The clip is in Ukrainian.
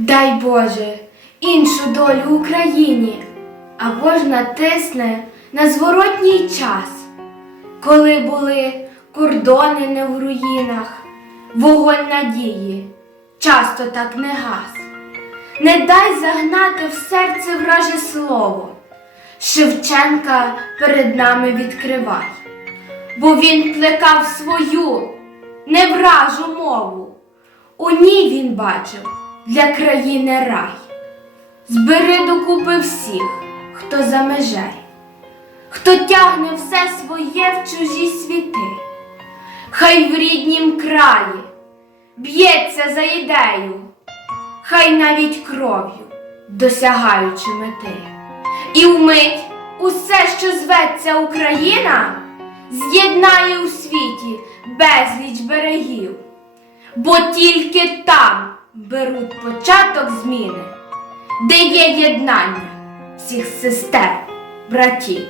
Дай Боже, іншу долю Україні, або ж натисне на зворотній час, коли були кордони не в руїнах, вогонь надії часто так не гас. Не дай загнати в серце враже слово, Шевченка перед нами відкривай, бо він плекав свою не вражу мову. У ній він бачив для країни рай. Збери докупи всіх, хто за межей, хто тягне все своє в чужі світи, хай в ріднім краї б'ється за ідею, хай навіть кров'ю досягаючи мети. І вмить усе, що зветься Україна, з'єднає у світі безліч берегів, бо тільки там беруть початок зміни, де є єднання всіх сестер, братів.